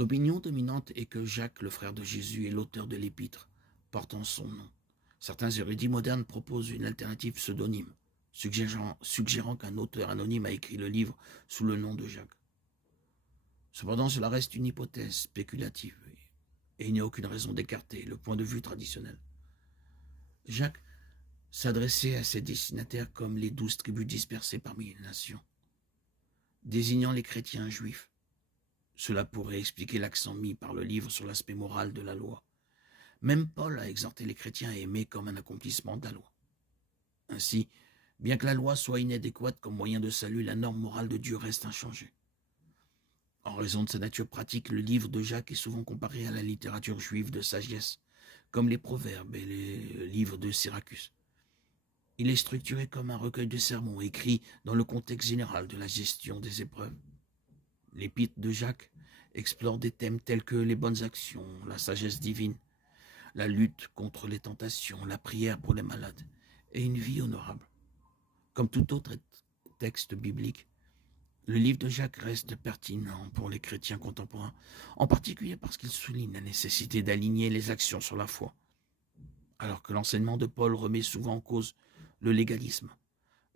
L'opinion dominante est que Jacques, le frère de Jésus, est l'auteur de l'épître portant son nom. Certains érudits modernes proposent une alternative pseudonyme, suggérant qu'un auteur anonyme a écrit le livre sous le nom de Jacques. Cependant, cela reste une hypothèse spéculative et il n'y a aucune raison d'écarter le point de vue traditionnel. Jacques s'adressait à ses destinataires comme les 12 tribus dispersées parmi les nations, désignant les chrétiens juifs. Cela pourrait expliquer l'accent mis par le livre sur l'aspect moral de la loi. Même Paul a exhorté les chrétiens à aimer comme un accomplissement de la loi. Ainsi, bien que la loi soit inadéquate comme moyen de salut, la norme morale de Dieu reste inchangée. En raison de sa nature pratique, le livre de Jacques est souvent comparé à la littérature juive de sagesse, comme les Proverbes et les livres de Syracuse. Il est structuré comme un recueil de sermons écrits dans le contexte général de la gestion des épreuves. L'épître de Jacques explore des thèmes tels que les bonnes actions, la sagesse divine, la lutte contre les tentations, la prière pour les malades et une vie honorable. Comme tout autre texte biblique, le livre de Jacques reste pertinent pour les chrétiens contemporains, en particulier parce qu'il souligne la nécessité d'aligner les actions sur la foi. Alors que l'enseignement de Paul remet souvent en cause le légalisme,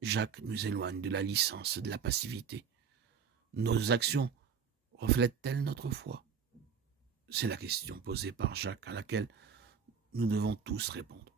Jacques nous éloigne de la licence et de la passivité. Nos actions reflètent-elles notre foi? C'est la question posée par Jacques à laquelle nous devons tous répondre.